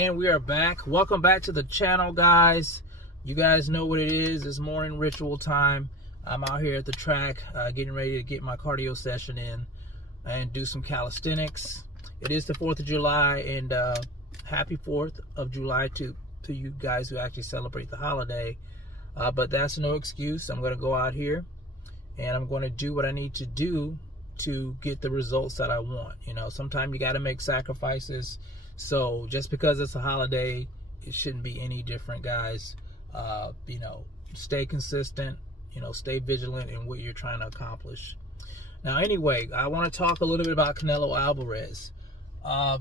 And we are back. Welcome back to the channel, guys. You guys know what it is. It's morning ritual time. I'm out here at the track getting ready to get my cardio session in and do some calisthenics. It is the 4th of July, and happy 4th of July to you guys who actually celebrate the holiday. But that's no excuse. I'm going to go out here and I'm going to do what I need to do to get the results that I want. You know, sometimes you got to make sacrifices. So just because it's a holiday, it shouldn't be any different, guys. You know, stay consistent, you know, stay vigilant in what you're trying to accomplish. Now, anyway, I want to talk a little bit about Canelo Alvarez. I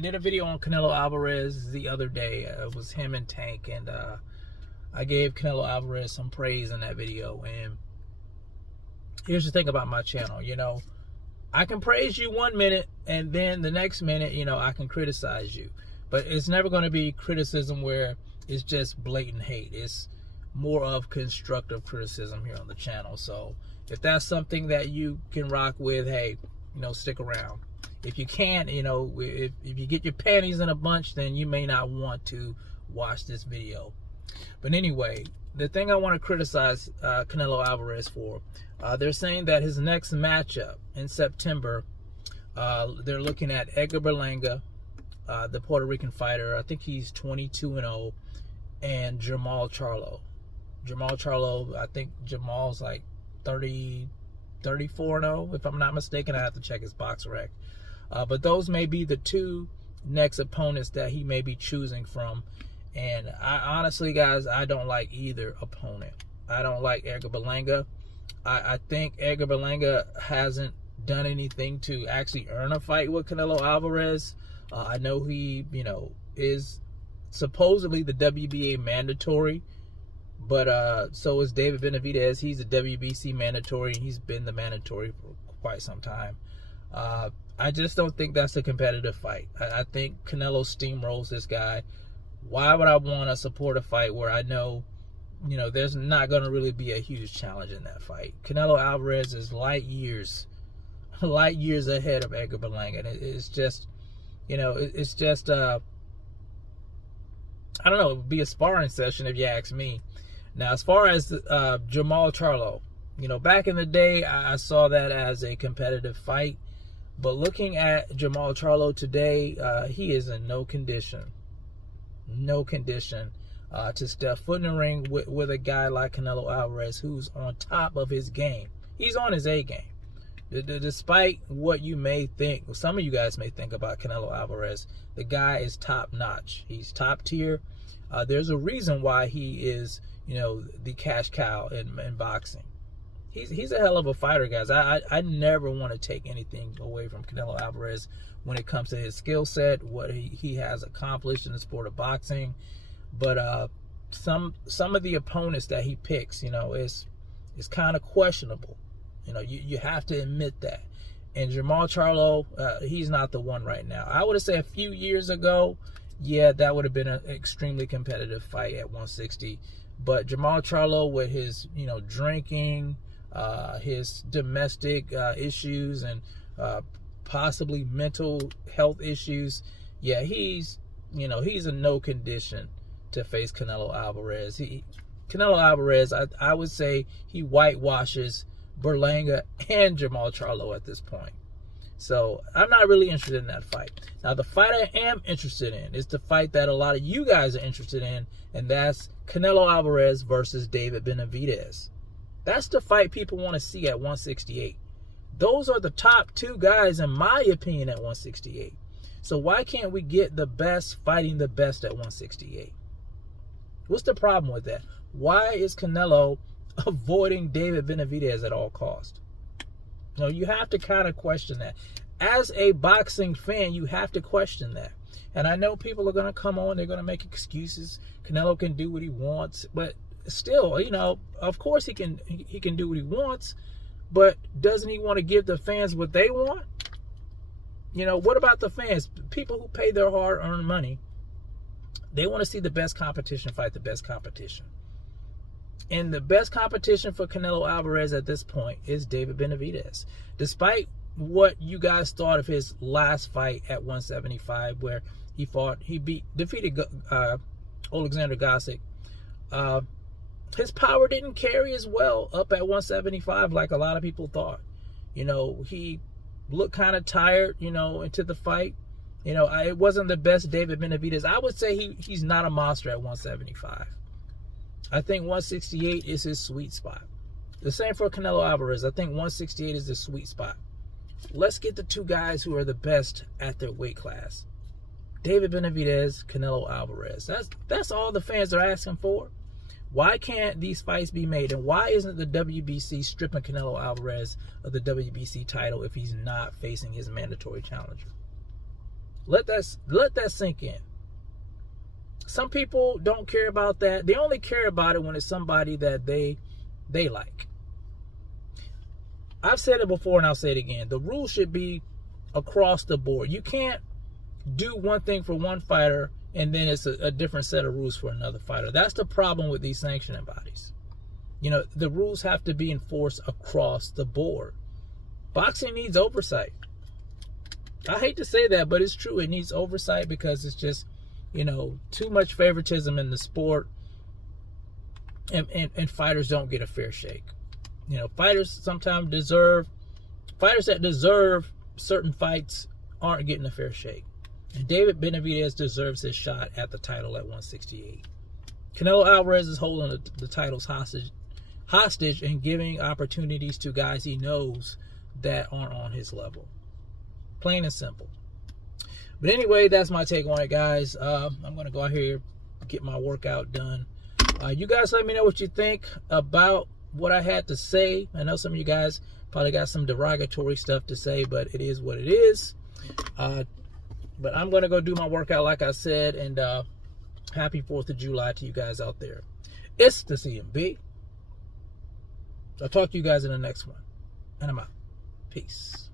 did a video on Canelo Alvarez the other day. It was him and Tank, and I gave Canelo Alvarez some praise in that video. And here's the thing about my channel, you know, I can praise you 1 minute, and then the next minute, you know, I can criticize you. But it's never going to be criticism where it's just blatant hate. It's more of constructive criticism here on the channel. So if that's something that you can rock with, hey, you know, stick around. If you can't, you know, if you get your panties in a bunch, then you may not want to watch this video. But anyway, the thing I want to criticize Canelo Alvarez for, they're saying that his next matchup in September, they're looking at Edgar Berlanga, the Puerto Rican fighter. I think he's 22-0, and Jamal Charlo. Jamal Charlo, I think Jamal's like 34-0, if I'm not mistaken. I have to check his box rec. But those may be the two next opponents that he may be choosing from. And I honestly, guys, I don't like either opponent. I don't like Edgar Berlanga. I think Edgar Berlanga hasn't done anything to actually earn a fight with Canelo Alvarez. I know he, you know, is supposedly the WBA mandatory, but so is David Benavidez. He's a WBC mandatory, and he's been the mandatory for quite some time. I just don't think that's a competitive fight. I think Canelo steamrolls this guy. Why would I want to support a fight where I know, you know, there's not going to really be a huge challenge in that fight? Canelo Alvarez is light years ahead of Edgar Berlanga. And it's just, you know, it's just, I don't know, it would be a sparring session if you ask me. Now, as far as Jamal Charlo, you know, back in the day, I saw that as a competitive fight. But looking at Jamal Charlo today, he is in no condition to step foot in the ring with a guy like Canelo Alvarez, who's on top of his game. He's on his A game. Despite what you may think, some of you guys may think about Canelo Alvarez, the guy is top notch. He's top tier. There's a reason why he is, you know, the cash cow in boxing. He's a hell of a fighter, guys. I never want to take anything away from Canelo Alvarez when it comes to his skill set, what he has accomplished in the sport of boxing. But some of the opponents that he picks, you know, is kind of questionable. You know, you have to admit that. And Jamal Charlo, he's not the one right now. I would have said a few years ago, yeah, that would have been an extremely competitive fight at 160. But Jamal Charlo, with his, you know, drinking, his domestic issues, and possibly mental health issues, yeah, he's in no condition to face Canelo Alvarez. Canelo Alvarez, I would say he whitewashes Berlanga and Jamal Charlo at this point. So I'm not really interested in that fight. Now, the fight I am interested in is the fight that a lot of you guys are interested in, and that's Canelo Alvarez versus David Benavidez. That's the fight people want to see at 168. Those are the top two guys, in my opinion, at 168. So why can't we get the best fighting the best at 168? What's the problem with that? Why is Canelo avoiding David Benavidez at all costs? You know, you have to kind of question that. As a boxing fan, you have to question that. And I know people are going to come on, they're going to make excuses. Canelo can do what he wants, but still, you know, of course he can do what he wants, but doesn't he want to give the fans what they want? You know, what about the fans? People who pay their hard-earned money, they want to see the best competition fight the best competition. And the best competition for Canelo Alvarez at this point is David Benavidez. Despite what you guys thought of his last fight at 175, where he fought. He defeated Alexander Gosick. His power didn't carry as well up at 175 like a lot of people thought. You know, he looked kind of tired, you know, into the fight. You know, it wasn't the best David Benavidez. I would say he's not a monster at 175. I think 168 is his sweet spot. The same for Canelo Alvarez. I think 168 is the sweet spot. Let's get the two guys who are the best at their weight class. David Benavidez, Canelo Alvarez. That's all the fans are asking for. Why can't these fights be made? And why isn't the WBC stripping Canelo Alvarez of the WBC title if he's not facing his mandatory challenger? Let that sink in. Some people don't care about that. They only care about it when it's somebody that they like. I've said it before and I'll say it again. The rules should be across the board. You can't do one thing for one fighter and then it's a different set of rules for another fighter. That's the problem with these sanctioning bodies. You know, the rules have to be enforced across the board. Boxing needs oversight. I hate to say that, but it's true. It needs oversight because it's just, you know, too much favoritism in the sport, and fighters don't get a fair shake. You know, fighters sometimes fighters that deserve certain fights aren't getting a fair shake. And David Benavidez deserves his shot at the title at 168. Canelo Alvarez is holding the titles hostage and giving opportunities to guys he knows that aren't on his level. Plain and simple. But anyway, that's my take on it, guys. I'm going to go out here, get my workout done. You guys let me know what you think about what I had to say. I know some of you guys probably got some derogatory stuff to say, but it is what it is. But I'm going to go do my workout like I said, and happy 4th of July to you guys out there. It's the CMB. I'll talk to you guys in the next one. And I'm out. Peace.